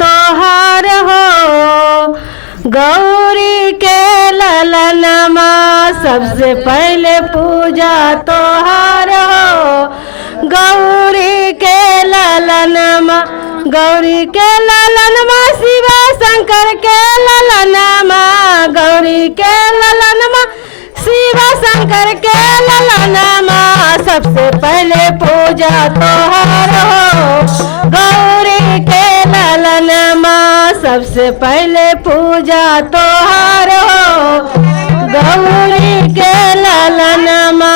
तोहार हो। गौरी के ललनमा सबसे पहले पूजा तोहार हो। गौरी के ललनमा, गौरी के ललनमा शिवा शंकर के ललनमा, गौरी के ललनमा शिवा शंकर के ललनमा सबसे पहले पूजा तोहार हो। गौरी के ललनमा सबसे पहले पूजा तोहार हो। गौरी के ललनमा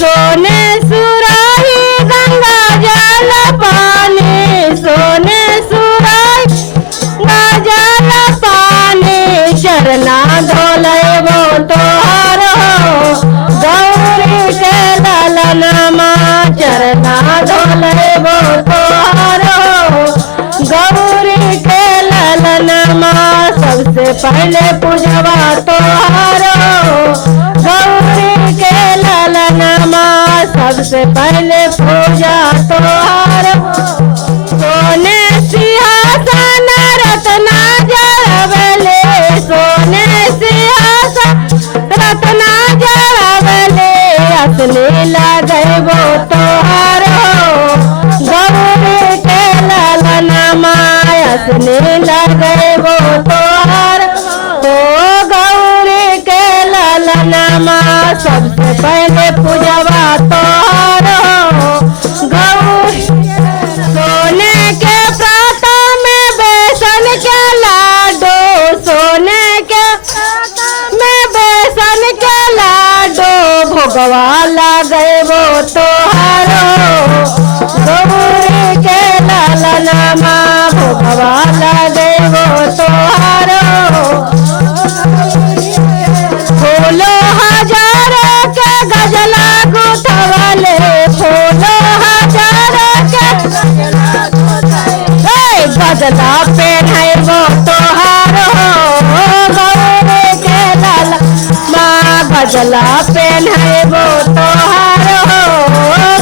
सोने सुराही गंगा जल पानी, सोने सुराही गंगा जल पानी चरना धोलेबो तोहार हो। गौरी के ललनमा चरना धोलेबो तोहार हो। गौरी के ललनमा सबसे पहले पूजवा तोहार हो। गौरी के ललनमा सबसे पहले पूजा तोहार हो। सोने सिंहासन रत्ना जड़वले, सोने सिंहासन रत्ना जड़वले असली लगैबो तोहार हो। गौरी के ललनमा असली लगैबो तोहार हो। गौरी के ललनमा सबसे पहले पूजवा तोहार हो। गौरी सोने के प्रात में बेसन के लाडो, सोने के में बेसन के लाडो भोगवा लगैबो तोहार हो। गौरी के ललनमा भोगवा लगैबो तोहार हो। फूलो हजार के गजला गुथवले, फूलो हजार के गजला पहनाइबो तोहार हो। गौरी के ललनमा गजला पहनाइबो तोहार हो।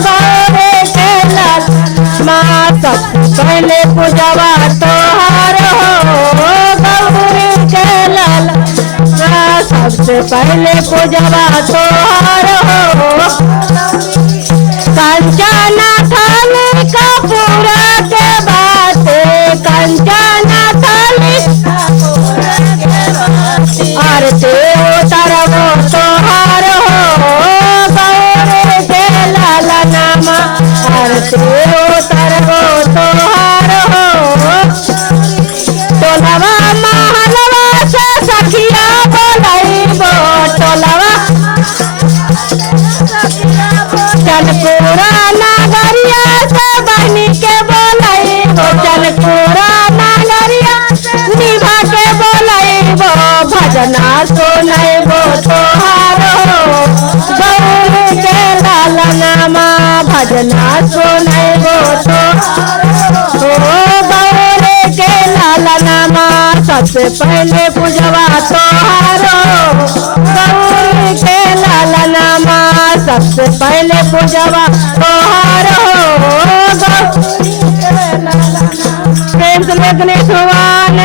गौरी के ललनमा सबसे पहले पूजवा तोहार हो। गौरी के ललनमा सबसे पहले पूजवा तोहार हो। कंचना थाली कपूर के बाते, कंचना थाली आरती उतरबो तोहार हो। गौरी के ललनमा आरती उतरबो तोहार हो। टोलवा महलवा से सखिया बोलैबो, टोलवा चलपुरा नगरिया से बनी के बोलैबो, चलपुरा नगरिया निभा के बोलैबो भजना सुनैबो तोहार हो। गौरी के ललनमा भजना सुनैबो तोहार हो। गौरी के ललनमा सबसे पहले पूजवा तोहार हो। गौरी के ललनमा सबसे पहले पूजवा तोहार हो। प्रेम से गणेश भगवान